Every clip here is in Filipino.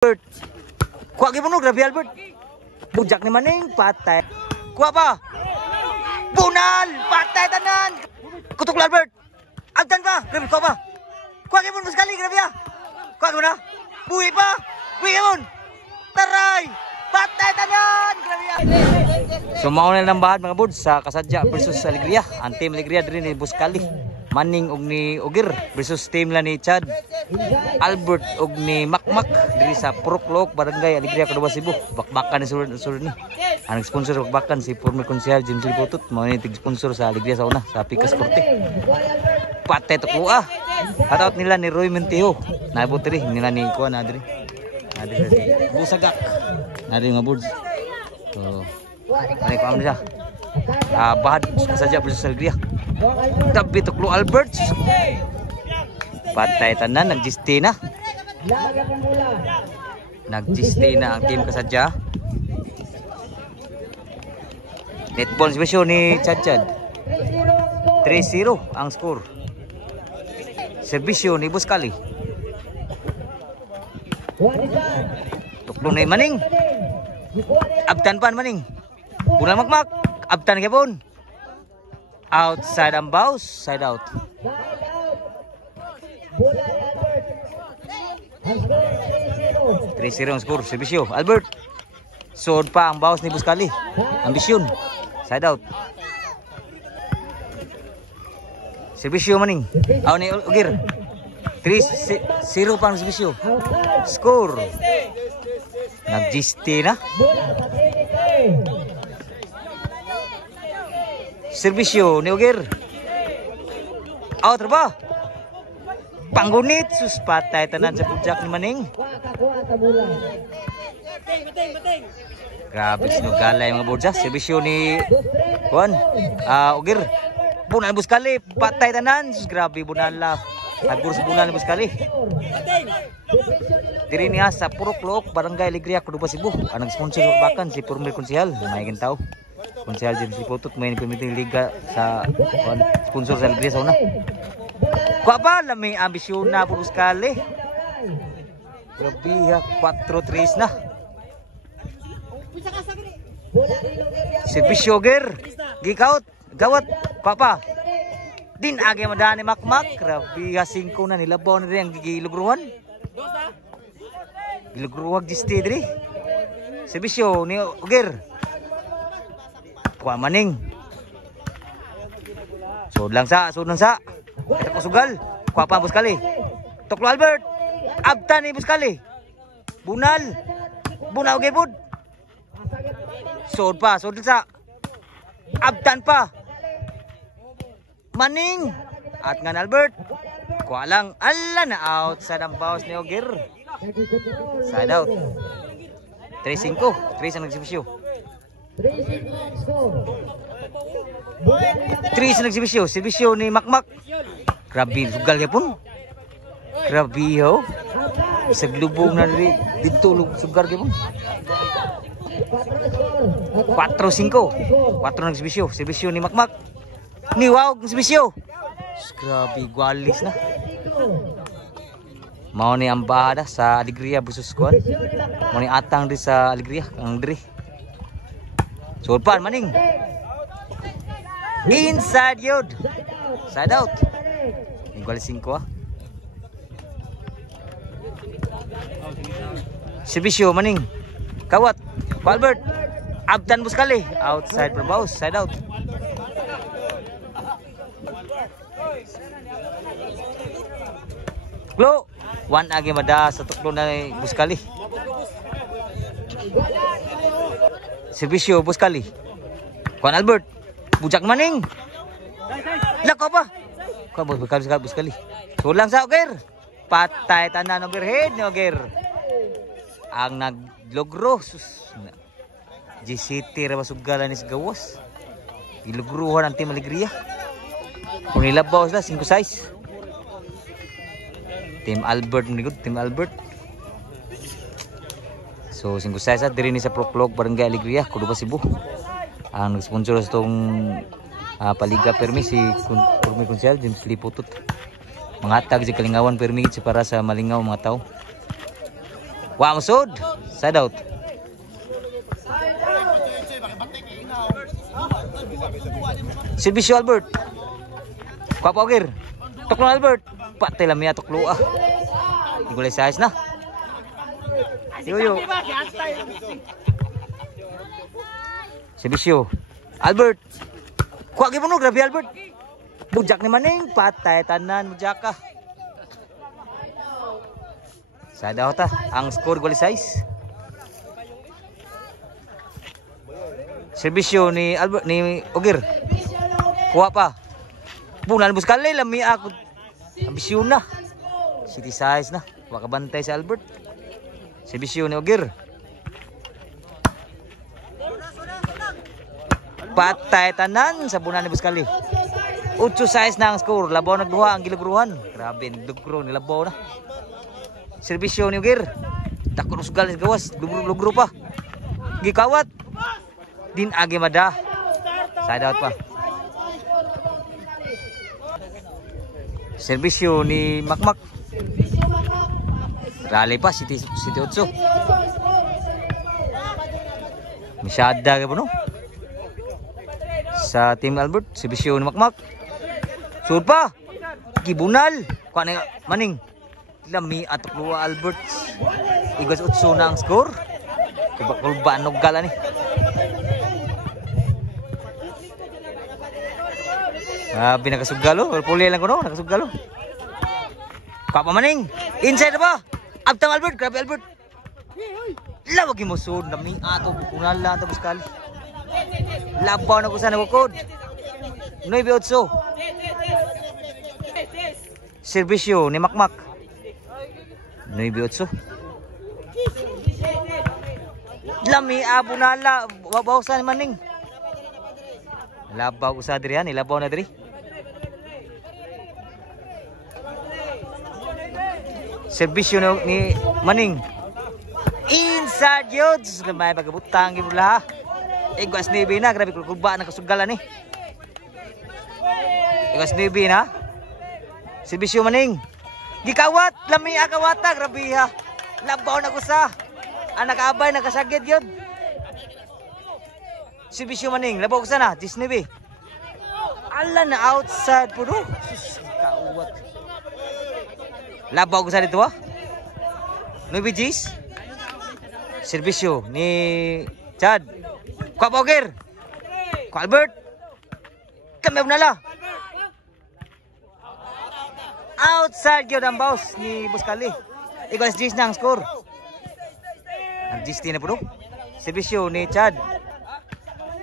Albert. Kuha gyud mo grabe Albert. Bujak ni maning patay. Kuha pa. Bunal, patay tanan. Kutok Albert. Agtan pa, grabe kuha pa. Kuha gyud mo sekali grabe ya. Kuha gyud na. Buhi pa. Buhi gyud. Taray. Patay tanan, grabe ya. So mao na lang bahad mga buds sa Kasadja versus Alegria. Ang team Alegria diri ni Buscali. Maning og ni Ugir versus team la ni Chad Albert og ni Makmak diri sa Puruklok Barangay Alegria Cordova Cebu. Bakbakan ni sulod ni. Ang sponsor bakbakan si former konsehal James Lipotot, mao ni tig-sponsor sa Alegria sa una sa Picas Forte. Patay to kuha. Patout nila ni Roy Menteo. Naabot diri nila ni kuha na diri. Na diri si Busagak. Na diri mga buds. So ay ko amna siya. Bahad saja versus Alegria. Tapi tuklo Albert. Patay tanan nagjisti na. Nagjisti na ang team Kasadja. Netball special ni Chad. 3-0 ang score. Serbisyo ni Buscali. Tuklo na maning. Abtan pan maning. Bunal Makmak. Abtan gyapon. Outside ang bounce, side out. 3-0 ang score, Serbisyo. Albert. Sood pa ang bounce ni Buscali. Ambisyon. Side out. Serbisyo maning. Aw ni Ugir. 3-0 pa ang Serbisyo. Score. Nagjisti na. Serbisyo ni Ugir. Out ba? Panggunit sus patay tanan sa pujak ni maning. Grabe sinugalay mga budja. Serbisyo ni Juan Ugir. Bunal Buscali patay tanan sus grabe bunala. Hagur sa bunal ni Buscali. Diri niya sa Puruklok Barangay Alegria Cordova Cebu. Ang sponsor bakan si former konsehal Maygin Tao. Konsehal James Lipotot may pemimpin liga sa sponsor sa Alegria sa una. Kuha pa may ambisyon na po Buscali. Grabe ha 4-3 na. Serbisyo Ger. Gikaut gawat papa. Din agi madani Makmak. Grabe ha 5 na nilabaw na rin ang gigilugruhan. Gilugruhag jisti diri. Serbisyo ni Ugir. Kuha maning. Sud lang sa. Ito ko sugal. Kuha pa Buscali. Tuklo Albert. Abtan ni Buscali. Bunal okay bud. Sud lang sa. Abtan pa. Maning. At nga Albert. Kuha lang. Ala na out sa dambaos ni Ugir. Side out. 3-5. 3 ang nagsibisyo. 3 sa nagsibisyo. Serbisyo ni Makmak. Grabe sugal yapon. Grabe ho. Saglubong na rin. Dito sugar yapon. 4-5. 4 nagsibisyo. Serbisyo ni Makmak. Niwag nagsibisyo. Grabe gualis na. Mao ni ang bahada sa Alegria versus Kuan. Mao ni atang di sa Alegria ang diri. Sulpan maning. Inside yod. Side out. Igual 5 ah. Serbisyo maning. Kawat. Albert. Abtan Buscali. Outside per bounce. Side out. Glo. 1 agi mada sa tuklo na Buscali. Serbisyo Buscali. Kuan Albert. Bujak maning. Lako ba? Kuan Buscali. Sulang sa Ugir. Patay tanan overhead ni Ugir. Ang naglogro sus. GCT ra masugalan ni gawas. Ilugruhan ang team Alegria. Kung nilabaw sila 5-6. Team Albert menigod, Team Albert. So 5-6 diri ni sa Puruklok Barangay Alegria Cordova Cebu. Ang nag-sponsor sa itong paliga permi si former konsehal James Lipotot. Mga tag si Kalingawan permi para sa malingaw mga tao. Wa musod. Side out. Servisyo Albert. Kuha pa Ogir. Tuklo Albert. Patay lang niya tuklo ah. Igulay size na. Yo. Servisyo Albert. Kuha gipuno grabe Albert. Bujak ni maning patay tanan bujak ka. Side out ah. Ang score gulay size. Servisyo ni Albert ni Ogir. Kuha pa. Bunan bus kali lami ako. Ambisyon na. City size na. Waka bantay si Albert. Servisyo ni Ogir. Patay tanan sa bunan ni Buskali. 8 size na ang score. Labaw nagduha ang gilugruhan. Grabe nagdugro ni labaw na. Servisyo ni Ogir. Takot usgal ni gawas. Lugro pa. Gikawat. Din agi mada. Side out pa. Servisyo ni Makmak. Rally pa City 8. Misyada ka po no? Sa Team Albert. Servisyo ni Makmak. Sud pa. Gibunal. Kuha na maning. Lami atok luwa Albert. Igas 8 na ang score. Kulbaan og gala ni. Binakasugalo. Puli lang ko no. Nakasugalo. Papa maning. Inside na ba? Abtang Albert. Grabe Albert. Lawag mo sud. Nami ato. Kunal lang ito Buskali. Labaw na ko sa nagukod. 9-8. Servisyo ni Makmak. 9-8. Lami abo nala. Bawsan maning. Labaw ko sa diri han. Ilabaw na diri. Servisyo ni Maning. Inside yun. May pagkabutang gibula ha. Igwas nibi na. Grabe kulkuba na kasugalan eh. Igwas nibi na. Servisyo Maning. Gikawat. Lami akawata. Grabe ha. Labaw na ko sa. Anak abay nakasagid yun. Servisyo Maning. Labaw ko sana. Disney. Ala na outside po do. Kauwat. Labaw ko sa dito ha. Nubi G's. Servisyo ni Chad. Kuha pa Ogir. Kuha Albert. Kami nala. Outside yun ang boss ni Buskali. Igual G's na ang score. Ang G's din na po do. Servisyo ni Chad.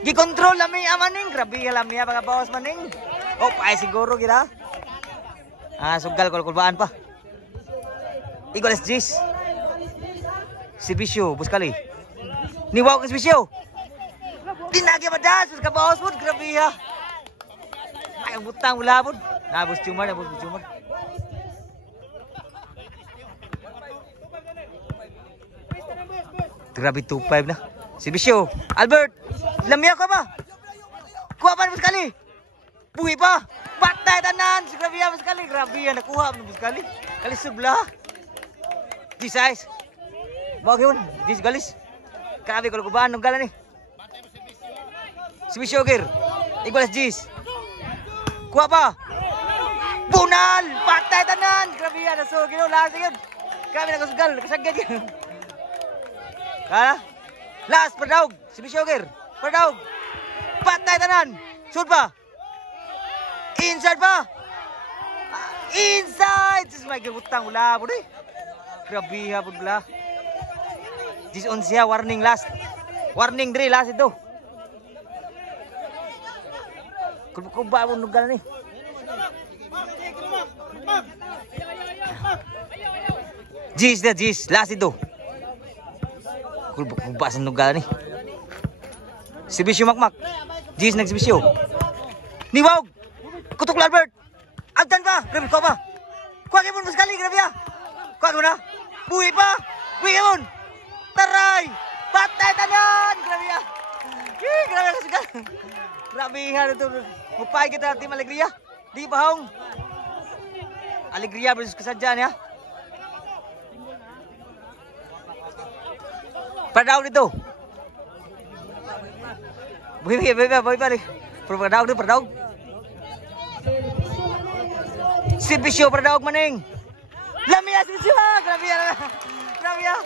Gikontrol lami amaning. Grabe lami mga boss maning. Oh, ay siguro kita. Sugal kulbaan pa. Igual G's. Servisyo Buskali. Niwaw ka servisyo. Dinagi madas ka boss mo. Grabe ha. Ay ang butang wala po. Nabos tumar. Grabe 2-5 na. Servisyo Albert. Lamia ka ba? Kuha pa Buskali. Buhi pa. Patay tanan. Grabe ha Buskali. Grabe ha. Nakuha mo Buskali. Kalisog la. G-size. Mga yun. G's galis. Grabe ko lagubaan ng gala ni. Servisyo Ogir. Igual G's. Kuha pa. Bunal. Patay tanan. Grabe yan. So, ginulahan yun. Grabe nakasugal. Nakasagad yun. Kala? Last. Perdaog. Servisyo Ogir. Perdaog. Patay tanan. Shoot pa. Inside pa. Inside. Sus, may gabutang wala po eh. Grabe ha po pala. 11 siya. Warning last. Warning diri last ito. Kuba mo nugal ni. G's na G's. Last ito. Kuba sa nugal ni. Servisyo Makmak. G's nagservisyo. Niwag. Kutok Albert. Agdan pa. Grabe ko pa. Kuha kayo mo Buskali. Grabe ha. Kuha kayo na. Buhi pa. Buhi kayo mo. Taray. Patay tanan. Grabe ha. Grabe ka sugal. Grabe ha. Mupay kita Team Alegria. Di ba hong? Alegria versus Kasadyan ya. Padaog dito. Boy pa. Padaog. Si Bisyo padaog maning. Lamia si Bisyo. Grabe ya.